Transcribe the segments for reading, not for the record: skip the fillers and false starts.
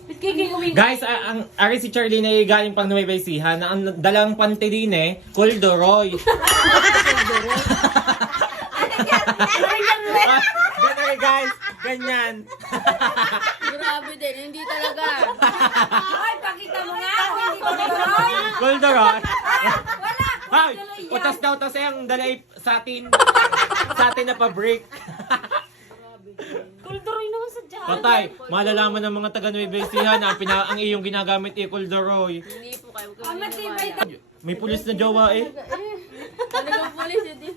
Guys, ang ari si Charlie na galing pang Nueva Ecija na ang dalang pantirine, Coldoroy. Ganyan guys, ganyan. Grabe din, hindi talaga. Ay, pakita mo nga. Hindi ko Coldoroy. Coldoroy. Wala. Ay, utas daw tas ang dalay sa atin na pabrik. Coldoroy naman sa dyan. Patay, malalaman ng mga taga Nueva Ecija na ang iyong ginagamit ay Coldoroy. Hindi po kayo. Matibay ka. May pulis na jowa eh. Talagang pulis, hindi.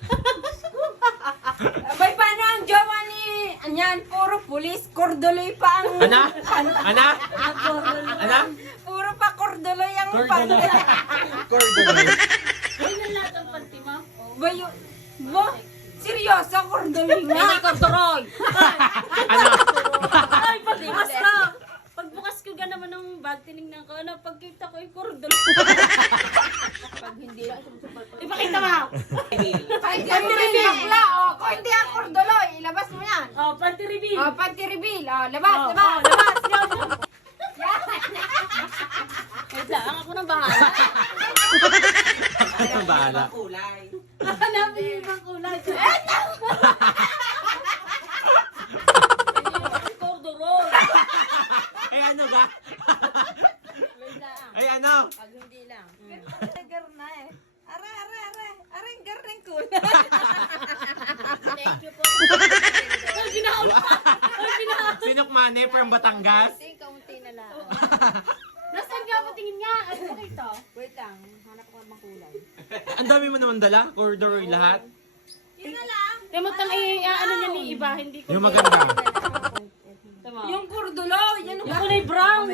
Abay, paano ang jowa ni... Anyan, puro pulis. Cordoloy pa ang... Ana? Ana? Ana? Puro pa cordoloy ang Cordoloy. Cordoloy. Ay, na lahat ang panty mo. Bayo... Mo? Seryoso, cordoloy nga. Hindi Coldoroy. Ana? Ay, pagbukas ko. Pagbukas ko ga naman ng bag, tinignan ko. Ano, pagkita ko yung Coldoroy. Pag hindi lang, ipakita mo. Ay, panty reveal. Bakla, oh. Kung hindi ang cordoloy, ilabas mo yan. Oh, panty reveal. Oh, panty reveal. Oh, labas, Oh, labas. oh, labas. Wait lang, ako nang bahala. Ang bahala. Hanapin yung ibang kulay. Coldoroy. Ay ano ga? Wait lang. Ay ano? Pag hindi lang. Gar na eh. Are. Aring gar ng kulay. Thank you po. Ay, ginahulog pa. Ay, ginahulog. Sinok Mane from Batangas? Kasi kaunti na lang. Nasaan ka? Patingin nga. Ano ba ito? Wait lang. Hanap ko ng kulay. Ang dami mo naman dala, Coldoroy lahat. Yun na lang. Timotang ano niya ni iba, hindi ko. Yung maganda. Tama. Yung cordoloy. Yan Yung kulay brown.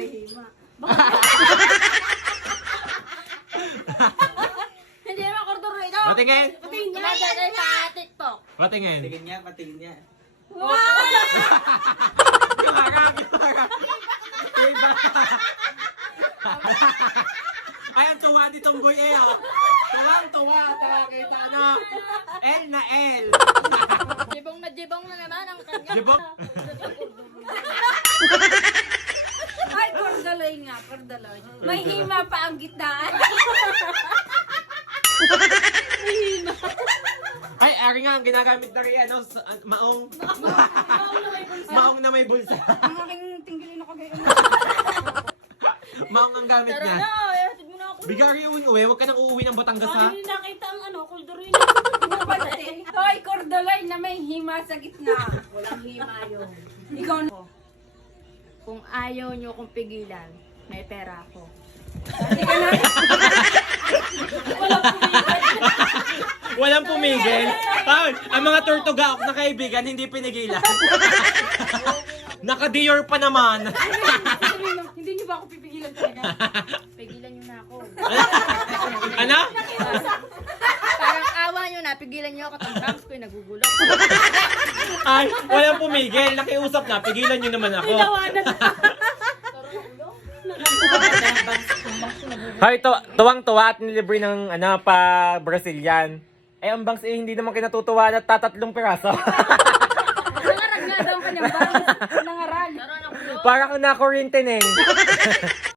Hindi naman Coldoroy ito. Patingin! Patingin nga. Tumadala sa TikTok. Patingin! Patingin niya. Wow! Yung harap! Diba? Ay, ang tuwa nitong boy eh, oh. Tuwa. Kita ano? L na L. Jibong na naman ang kanya. Jibong? Ay, cordoloy nga, cordoloy. May hima pa ang gitnaan. Ay, ari nga, ang ginagamit na rin, ano, maong. Maong na may bulsa. Ang aking tinggilin ako ngayon. Maong ang gamit Tara niya. na, hatid mo na ako. Bigari uwi, huwag ka nang uuwi ng Batangas, ha? Hindi nakita ang ano, Coldoroy na. Hoy, cordoloy na may hima sa gitna. Walang hima yun. Ikaw na. Kung ayaw nyo kong pigilan, may pera ako. Hindi ka na. Walang pumigil. Ay, ang mga tortuga na kaibigan, hindi pinigilan. Naka-Dior pa naman. Hindi niyo ba ako pipigilan talaga? Pigilan nyo na ako. Ano? Parang awa nyo na, pigilan nyo ako. Tanggams ko yung nagugulok. Ay, walang pumigil. Nakiusap na, pigilan nyo naman ako. Hay, tuwang-tuwa at nilibre ng pa-Brazilian. Eh, ang bangs hindi naman kinatutuwa na tatatlong piraso. Nangarag nga daw ang kanyang bangs. Nangarag. Parang na-quarantine eh.